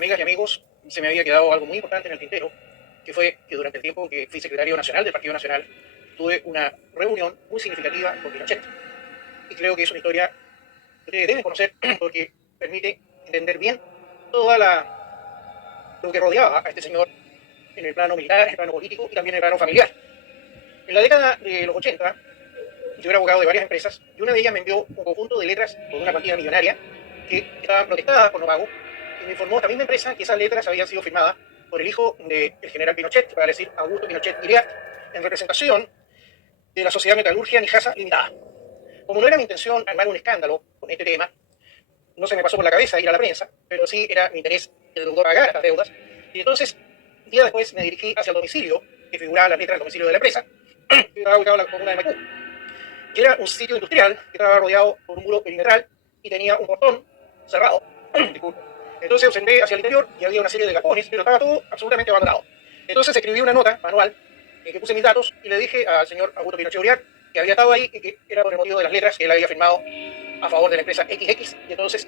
amigas y amigos, se me había quedado algo muy importante en el tintero, que fue que durante el tiempo que fui secretario nacional del Partido Nacional, tuve una reunión muy significativa con Pinochet. Y creo que es una historia que ustedes deben conocer porque permite entender bien toda lo que rodeaba a este señor en el plano militar, en el plano político y también en el plano familiar. En la década de los 80, yo era abogado de varias empresas y una de ellas me envió un conjunto de letras con una cuantía millonaria que estaban protestadas por no pago y me informó esta misma empresa que esas letras habían sido firmadas por el hijo del general Pinochet, para decir Augusto Pinochet Iriart, en representación de la Sociedad Metalurgia Nijasa Limitada. Como no era mi intención armar un escándalo con este tema, no se me pasó por la cabeza ir a la prensa, pero sí era mi interés el deudor pagar estas deudas. Y entonces, días después, me dirigí hacia el domicilio que figuraba en la letra del domicilio de la empresa, que estaba ubicado en la comuna de Maipú. Y era un sitio industrial que estaba rodeado por un muro perimetral y tenía un portón cerrado. Disculpe. Entonces observé hacia el interior y había una serie de galpones, pero estaba todo absolutamente abandonado. Entonces escribí una nota manual en que puse mis datos y le dije al señor Augusto Pinochet Uriart que había estado ahí y que era por el motivo de las letras que él había firmado a favor de la empresa XX, y entonces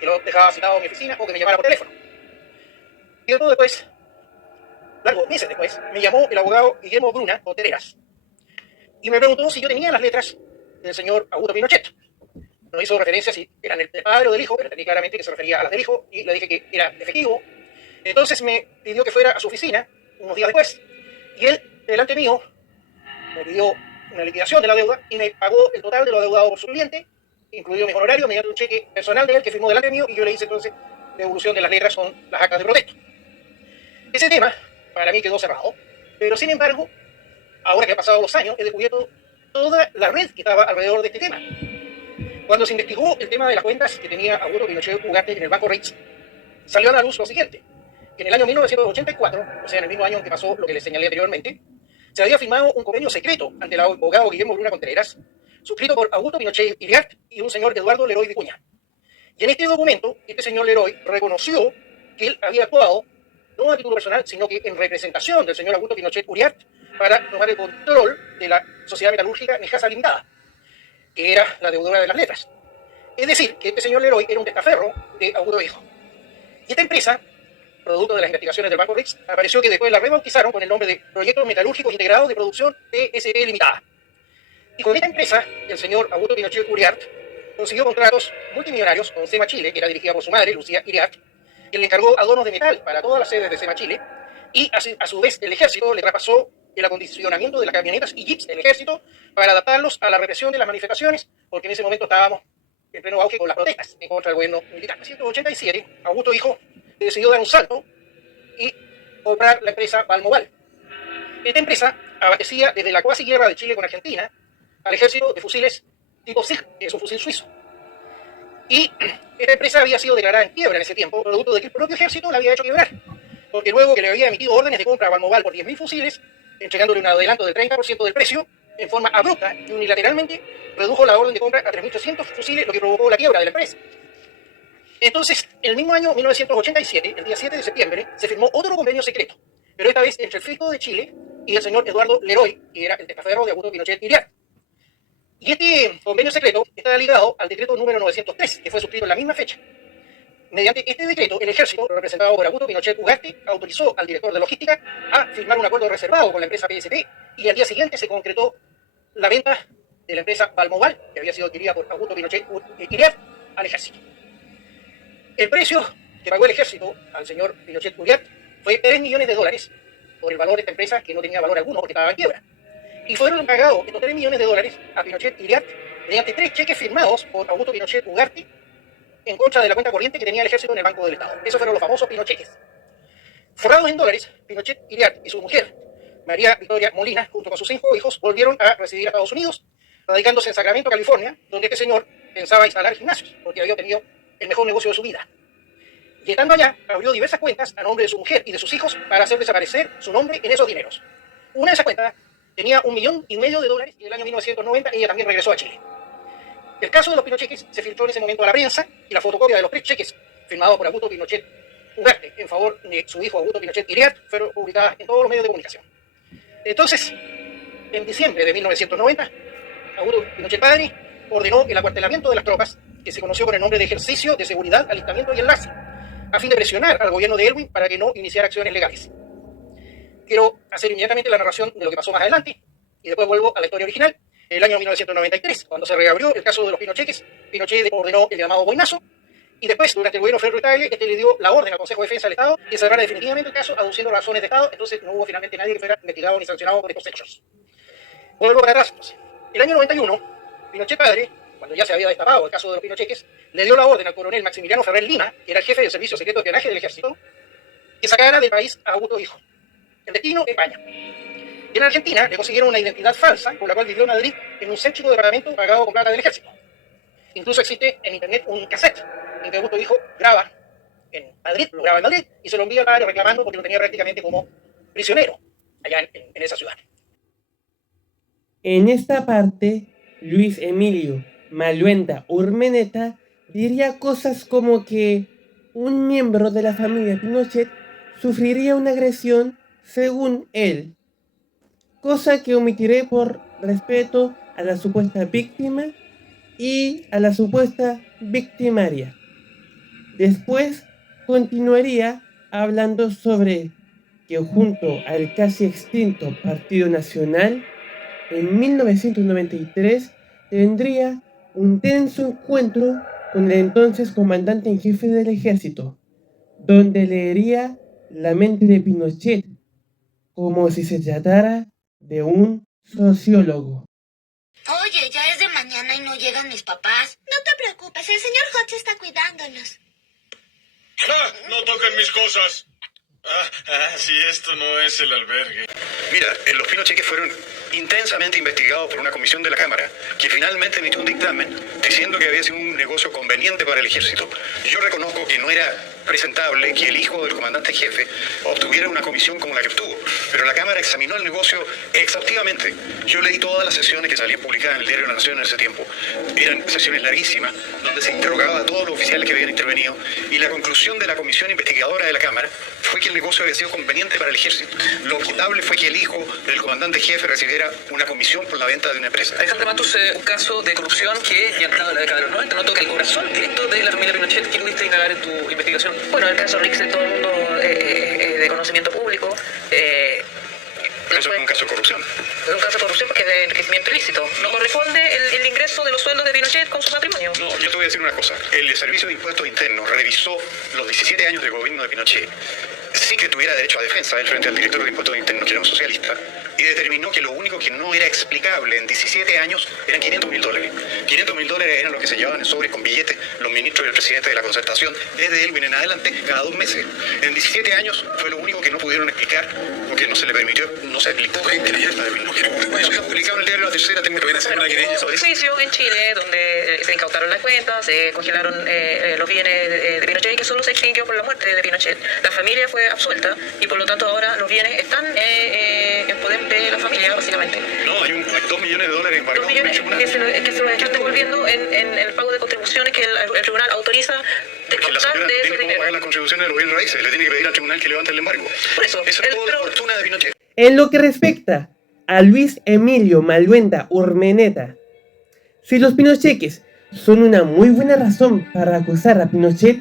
que lo dejaba citado en mi oficina o que me llamara por teléfono. Y todo después, largos meses después, me llamó el abogado Guillermo Bruna Contreras y me preguntó si yo tenía las letras del señor Augusto Pinochet. No hizo referencia si eran del padre o del hijo, pero entendí claramente que se refería a las del hijo y le dije que era efectivo. Entonces me pidió que fuera a su oficina unos días después y él, delante mío, me pidió una liquidación de la deuda y me pagó el total de lo adeudado por su cliente, incluido mi honorario, mediante un cheque personal de él que firmó delante mío, y yo le hice entonces devolución de las letras con las actas de protesto. Ese tema para mí quedó cerrado, pero sin embargo, ahora que han pasado los años, he descubierto toda la red que estaba alrededor de este tema. Cuando se investigó el tema de las cuentas que tenía Augusto Pinochet Ugarte en el Banco Reitz, salió a la luz lo siguiente: que en el año 1984, o sea, en el mismo año en que pasó lo que les señalé anteriormente, se había firmado un convenio secreto ante el abogado Guillermo Bruna Contreras, suscrito por Augusto Pinochet Iriart y un señor Eduardo Leroy Vicuña. Y en este documento, este señor Leroy reconoció que él había actuado no a título personal, sino que en representación del señor Augusto Pinochet Uriart para tomar el control de la Sociedad Metalúrgica Nijasa Limitada, que era la deudora de las letras. Es decir, que este señor Leroy era un testaferro de Augusto Hijo. Y esta empresa, producto de las investigaciones del Banco Reitz, apareció que después la rebautizaron con el nombre de Proyectos Metalúrgicos Integrados de Producción TSP Limitada. Y con esta empresa, el señor Augusto Pinochet Uriart consiguió contratos multimillonarios con SEMA Chile, que era dirigida por su madre, Lucía Iriart, que le encargó adornos de metal para todas las sedes de SEMA Chile, y a su vez el ejército le traspasó el acondicionamiento de las camionetas y jeeps del ejército para adaptarlos a la represión de las manifestaciones, porque en ese momento estábamos en pleno auge con las protestas en contra del gobierno militar. En 1987, Augusto Hijo decidió dar un salto y comprar la empresa Valmoval. Esta empresa abastecía desde la cuasi guerra de Chile con Argentina al ejército de fusiles tipo SIG, que es un fusil suizo. Y esta empresa había sido declarada en quiebra en ese tiempo, producto de que el propio ejército la había hecho quebrar, porque luego que le había emitido órdenes de compra a Valmoval por 10.000 fusiles, entregándole un adelanto del 30% del precio, en forma abrupta y unilateralmente redujo la orden de compra a 3.300 fusiles, lo que provocó la quiebra de la empresa. Entonces, en el mismo año 1987, el día 7 de septiembre, se firmó otro convenio secreto, pero esta vez entre el Fisco de Chile y el señor Eduardo Leroy, que era el testaferro de Augusto Pinochet Iriart. Y este convenio secreto está ligado al decreto número 903, que fue suscrito en la misma fecha. Mediante este decreto, el ejército, representado por Augusto Pinochet Ugarte, autorizó al director de logística a firmar un acuerdo reservado con la empresa PSP, y al día siguiente se concretó la venta de la empresa Valmoval, que había sido adquirida por Augusto Pinochet Iriart, al ejército. El precio que pagó el ejército al señor Pinochet Uriart fue $3 millones por el valor de esta empresa, que no tenía valor alguno porque estaba en quiebra. Y fueron pagados estos $3 millones a Pinochet Iriart mediante 3 cheques firmados por Augusto Pinochet Ugarte en contra de la cuenta corriente que tenía el ejército en el Banco del Estado. Esos fueron los famosos Pinocheques. Forrados en dólares, Pinochet Iriart y su mujer, María Victoria Molina, junto con sus 5 hijos, volvieron a residir a Estados Unidos, radicándose en Sacramento, California, donde este señor pensaba instalar gimnasios, porque había obtenido el mejor negocio de su vida. Y estando allá, abrió diversas cuentas a nombre de su mujer y de sus hijos para hacer desaparecer su nombre en esos dineros. Una de esas cuentas tenía $1,5 millones, y en el año 1990 ella también regresó a Chile. El caso de los Pinocheques se filtró en ese momento a la prensa, y la fotocopia de los 3 cheques firmados por Augusto Pinochet Ugarte en favor de su hijo Augusto Pinochet Iriart fueron publicadas en todos los medios de comunicación. Entonces, en diciembre de 1990, Augusto Pinochet Padre ordenó el acuartelamiento de las tropas, que se conoció con el nombre de Ejercicio de Seguridad, Alistamiento y Enlace, a fin de presionar al gobierno de Elwin para que no iniciara acciones legales. Quiero hacer inmediatamente la narración de lo que pasó más adelante y después vuelvo a la historia original. En el año 1993, cuando se reabrió el caso de los Pinocheques, Pinochet ordenó el llamado boinazo y después, durante el gobierno Ferro Tagle, este le dio la orden al Consejo de Defensa del Estado que cerrara definitivamente el caso aduciendo razones de Estado. Entonces no hubo finalmente nadie que fuera investigado ni sancionado por estos hechos. Vuelvo para atrás, entonces. El año 91, Pinochet padre, cuando ya se había destapado el caso de los Pinocheques, le dio la orden al coronel Maximiliano Ferrer Lima, que era el jefe del Servicio Secreto de Espionaje del Ejército, que sacara del país a Augusto Hijo. El destino, España. Y en Argentina le consiguieron una identidad falsa, con la cual vivió en Madrid en un céntrico departamento pagado con plata del Ejército. Incluso existe en internet un cassette en que Augusto Hijo graba en Madrid, lo graba en Madrid, y se lo envía al padre reclamando porque lo tenía prácticamente como prisionero allá en esa ciudad. En esta parte, Luis Emilio Maluenda Urmeneta diría cosas como que un miembro de la familia Pinochet sufriría una agresión según él, cosa que omitiré por respeto a la supuesta víctima y a la supuesta victimaria. Después continuaría hablando sobre que junto al casi extinto Partido Nacional, en 1993 tendría un tenso encuentro con el entonces comandante en jefe del ejército, donde leería la mente de Pinochet como si se tratara de un sociólogo. Oye, ya es de mañana y no llegan mis papás. No te preocupes, el señor Hodge está cuidándolos. ¡Ah! ¡No toquen mis cosas! Sí, esto no es el albergue. Mira, los Pinocheques fueron intensamente investigados por una comisión de la Cámara, que finalmente emitió un dictamen diciendo que había sido un negocio conveniente para el ejército. Yo reconozco que no era presentable que el hijo del comandante jefe obtuviera una comisión como la que obtuvo, pero la Cámara examinó el negocio exhaustivamente. Yo leí todas las sesiones que salían publicadas en el Diario de la Nación en ese tiempo. Eran sesiones larguísimas, donde se interrogaba a todos los oficiales que habían intervenido, y la conclusión de la comisión investigadora de la Cámara fue que el negocio había sido conveniente para el ejército. Lo objetable fue que el hijo del comandante jefe recibiera una comisión por la venta de una empresa. Alejandro Matus, un caso de corrupción que ya entrado en la década de los 90, no toca el corazón directo de la familia Pinochet. ¿Qué pudiste indagar en tu investigación? Bueno, el caso Rix de todo el mundo de conocimiento público. Eso es un caso de corrupción. Es un caso de corrupción porque es de enriquecimiento ilícito. No corresponde el ingreso de los sueldos de Pinochet con su patrimonio. No, yo te voy a decir una cosa. El Servicio de Impuestos Internos revisó los 17 años de gobierno de Pinochet, sí que tuviera derecho a defensa frente al director de Impuestos Internos, que era un socialista, y determinó que lo único que no era explicable en 17 años eran $500.000. $500.000 eran los que se llevaban en sobre con billetes los ministros y el presidente de la Concertación desde Elwin en adelante cada 2 meses. En 17 años fue lo único que no pudieron explicar porque no se le permitió, no se explicó. Eso está publicado en el diario La Tercera. Tengo que hacer una querella sobre eso. Juicio en Chile, donde se incautaron las cuentas, se congelaron los bienes de Pinochet y que solo se extinguió por la muerte de Pinochet. La familia fue absuelta y por lo tanto ahora los bienes están en poder de la familia, básicamente. No, hay $2 millones embargados. 2 millones que se los están devolviendo en el pago de contribuciones que el tribunal autoriza descontar de ese dinero. dinero. Pagar las contribuciones de los bienes raíces, le tiene que pedir al tribunal que levante el embargo. Por eso, Eso es toda la fortuna de Pinochet. En lo que respecta a Luis Emilio Maluenda Urmeneta, si los pinocheques son una muy buena razón para acusar a Pinochet,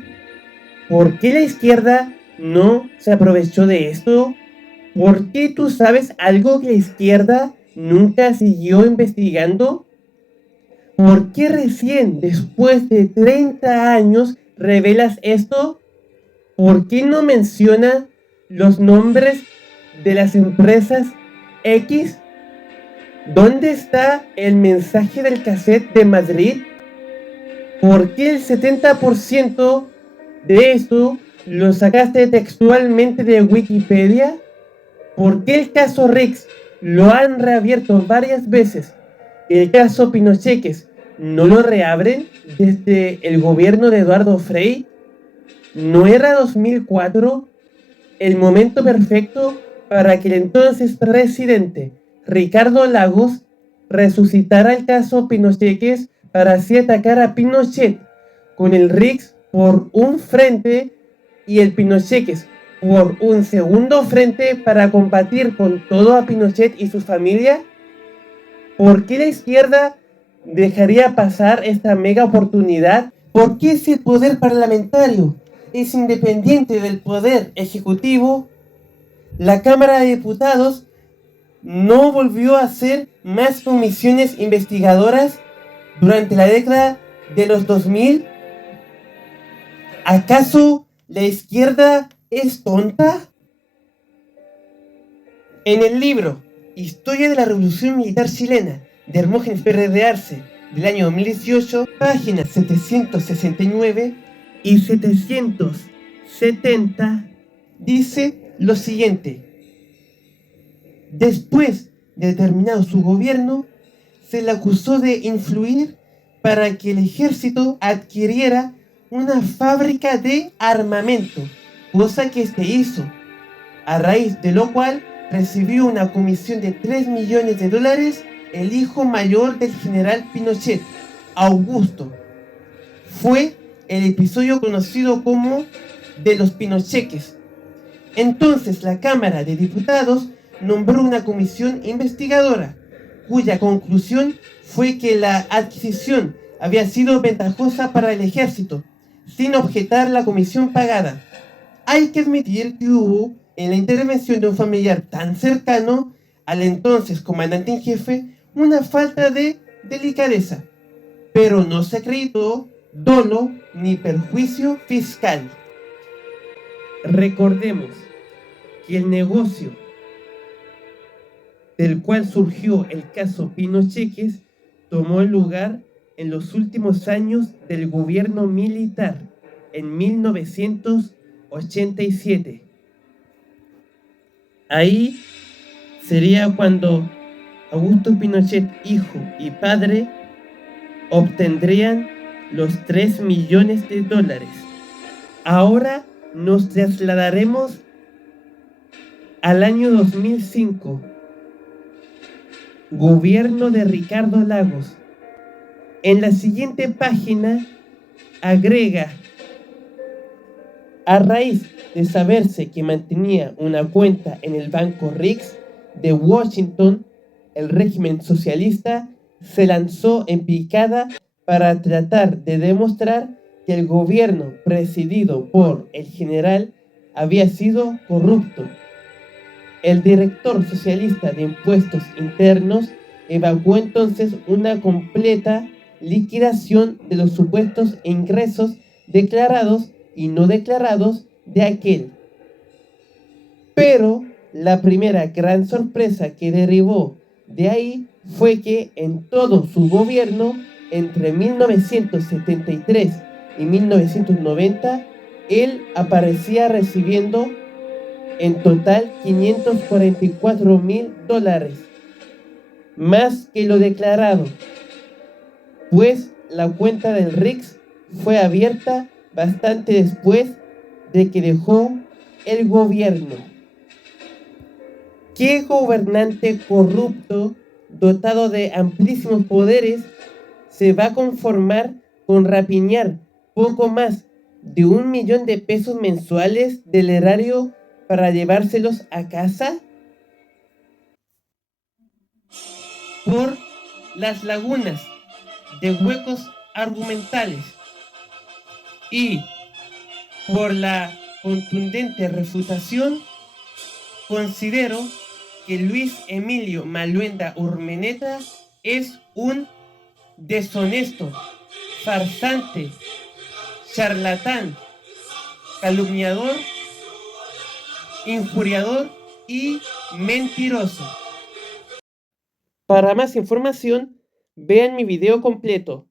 ¿por qué la izquierda no se aprovechó de esto? ¿Por qué tú sabes algo que la izquierda nunca siguió investigando? ¿Por qué recién, después de 30 años, revelas esto? ¿Por qué no menciona los nombres de las empresas X? ¿Dónde está el mensaje del cassette de Madrid? ¿Por qué el 70% de esto lo sacaste textualmente de Wikipedia? ¿Por qué el caso Rix lo han reabierto varias veces y el caso Pinocheques no lo reabren desde el gobierno de Eduardo Frei? ¿No era 2004 el momento perfecto para que el entonces presidente Ricardo Lagos resucitara el caso Pinocheques para así atacar a Pinochet con el Rix por un frente y el Pinocheques por un segundo frente para combatir con todo a Pinochet y su familia? ¿Por qué la izquierda dejaría pasar esta mega oportunidad? ¿Por qué si el poder parlamentario es independiente del poder ejecutivo, la Cámara de Diputados no volvió a hacer más comisiones investigadoras durante la década de los 2000. ¿Acaso la izquierda es tonta? En el libro Historia de la Revolución Militar Chilena de Hermógenes Pérez de Arce del año 2018, páginas 769 y 770, dice lo siguiente: después de terminado su gobierno, se le acusó de influir para que el ejército adquiriera una fábrica de armamento, cosa que se hizo, a raíz de lo cual recibió una comisión de $3 millones el hijo mayor del general Pinochet, Augusto. Fue el episodio conocido como de los Pinocheques. Entonces la Cámara de Diputados nombró una comisión investigadora, cuya conclusión fue que la adquisición había sido ventajosa para el ejército, sin objetar la comisión pagada. Hay que admitir que hubo, en la intervención de un familiar tan cercano al entonces comandante en jefe, una falta de delicadeza, pero no se acreditó dolo ni perjuicio fiscal. Recordemos que el negocio del cual surgió el caso Pinocheques tomó lugar en los últimos años del gobierno militar, en 1987. Ahí sería cuando Augusto Pinochet, hijo y padre, obtendrían los $3 millones. Ahora nos trasladaremos al año 2005, gobierno de Ricardo Lagos. En la siguiente página agrega: a raíz de saberse que mantenía una cuenta en el Banco Rix de Washington, el régimen socialista se lanzó en picada para tratar de demostrar que el gobierno presidido por el general había sido corrupto. El director socialista de impuestos internos evacuó entonces una completa liquidación de los supuestos ingresos declarados y no declarados de aquel. Pero la primera gran sorpresa que derivó de ahí fue que en todo su gobierno, entre 1973 y 1990, él aparecía recibiendo en total $544,000, más que lo declarado, pues la cuenta del Rix fue abierta bastante después de que dejó el gobierno. ¿Qué gobernante corrupto, dotado de amplísimos poderes, se va a conformar con rapiñar poco más de $1 millón mensuales del erario para llevárselos a casa? Por las lagunas de huecos argumentales y por la contundente refutación, considero que Luis Emilio Maluenda Urmeneta es un deshonesto, farsante, charlatán, calumniador, injuriador y mentiroso. Para más información, vean mi video completo,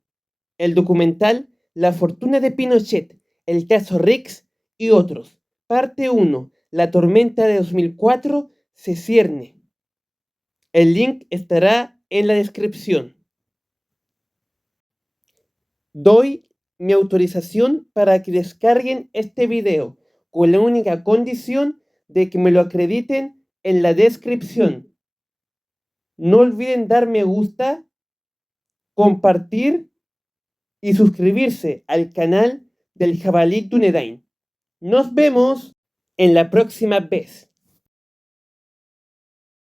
el documental La fortuna de Pinochet, el caso Rix y otros, parte 1, La tormenta de 2004 se cierne. El link estará en la descripción. Doy mi autorización para que descarguen este video, con la única condición de que me lo acrediten en la descripción. No olviden dar me gusta, compartir y suscribirse al canal del Jabalí Dunedain. Nos vemos en la próxima vez.